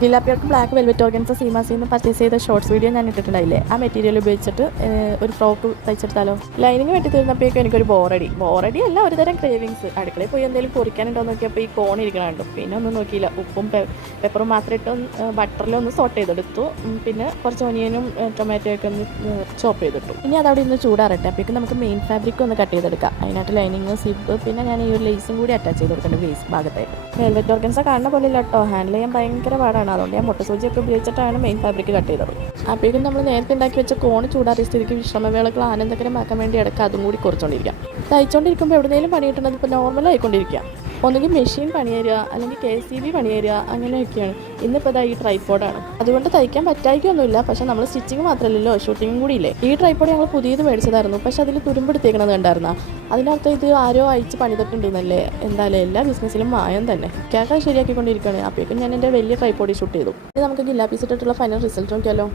ജിലാപ്പിയോർക്ക് black velvet organza സീമാസിന്ന് purchase ചെയ്ത shorts video ഞാൻ ഇട്ടിട്ടുണ്ടായില്ലേ. ആ മെറ്റീരിയൽ ഉപയോഗിച്ചിട്ട് ഒരു ഫ്രോക്ക് തയ്ച്ചെടുത്താലോ. ലൈനിങ് വെട്ടി തീർന്നപ്പോഴേക്കും എനിക്കൊരു ബോറടി അല്ല, ഒരുതരം ക്രേവിങ്സ്. അടുക്കളയിൽ പോയി എന്തെങ്കിലും പൊറിക്കാനുണ്ടോ നോക്കിയപ്പോൾ ഈ കോൺ ഇരിക്കണുണ്ടോ. പിന്നെ ഒന്നും നോക്കിയില്ല, ഉപ്പും പെപ്പറും മാത്രം ഇട്ട് ബട്ടറിലൊന്ന് സോട്ട് ചെയ്തെടുത്തു. പിന്നെ കുറച്ച് ഒനിയനും ടൊമാറ്റോ ഒക്കെ ഒന്ന് ചോപ്പ് ചെയ്തിട്ടു. ഇനി അതവിടെ ഇന്ന് ചൂടാറട്ടെ. അപ്പോഴേക്കും നമുക്ക് മെയിൻ ഫാബ്രിക് ഒന്ന് കട്ട് ചെയ്തെടുക്കാം. അതിനായിട്ട് ലൈനിങ്, സിബ്, പിന്നെ ഞാൻ ഈ ഒരു ലേസും കൂടി അറ്റാച്ച് ചെയ്ത് കൊടുക്കേണ്ട വേസ്റ്റ് ഭാഗത്തായിട്ട്. വെൽവെറ്റ് ഓർഗൻസ കാണുന്ന പോലെ ഇല്ല കേട്ടോ, ഹാൻഡിൽ ചെയ്യാൻ ഭയങ്കര പാടാണ്. അതുകൊണ്ട് ഞാൻ മുട്ടസൂചിയൊക്കെ ഉപയോഗിച്ചിട്ടാണ് മെയിൻ ഫാബ്രിക് കട്ട് ചെയ്തത്. അപ്പോഴേക്കും നമ്മൾ നേരത്തെ ഉണ്ടാക്കി വെച്ച കോൺ ചൂടാറിയ സ്ഥിതിക്ക് വിശ്രമവേളകൾ ആനന്ദകരമാക്കാൻ വേണ്ടി ഇടയ്ക്ക് അതും കൂടി കുറച്ചുകൊണ്ടിരിക്കാം. തയ്ച്ചുകൊണ്ടിരിക്കുമ്പോൾ എവിടെയെങ്കിലും പണി കിട്ടുന്നത് ഇപ്പോൾ നോർമലായിക്കൊണ്ടിരിക്കുക. ഒന്നുകിൽ മെഷീൻ പണി തരിക, അല്ലെങ്കിൽ KCB പണി തരിക, അങ്ങനെയൊക്കെയാണ്. ഇന്നിപ്പോൾ ഈ ട്രൈപ്പോഡാണ്. അതുകൊണ്ട് തയ്ക്കാൻ പറ്റായിക്കൊന്നുമില്ല. പക്ഷെ നമ്മൾ സ്റ്റിച്ചിങ് മാത്രമല്ലല്ലോ, ഷൂട്ടിങ്ങും കൂടി ഇല്ലേ. ഈ ട്രൈപ്പോഡ് ഞങ്ങൾ പുതിയത് മേടിച്ചതായിരുന്നു. പക്ഷെ അതിൽ തുരുമ്പെടുത്തേക്കണത് കണ്ടായിരുന്ന. അതിനർത്ഥം ഇത് ആരോ അയച്ച് പണിതിട്ടുണ്ടെന്നല്ലേ. എന്തായാലും എല്ലാ ബിസിനസ്സിലും മായം തന്നെ. കേൾക്കാൻ ശരിയാക്കിക്കൊണ്ടിരിക്കുകയാണ്. അപ്പോഴേക്കും ഞാൻ എൻ്റെ വലിയ ട്രൈപ്പോഡിൽ ഷൂട്ട് ചെയ്തു. ഇത് നമുക്ക് ഗില്ലാ പീസ് ഇട്ടിട്ടുള്ള ഫൈനൽ റിസൾട്ട് നോക്കിയാലോ.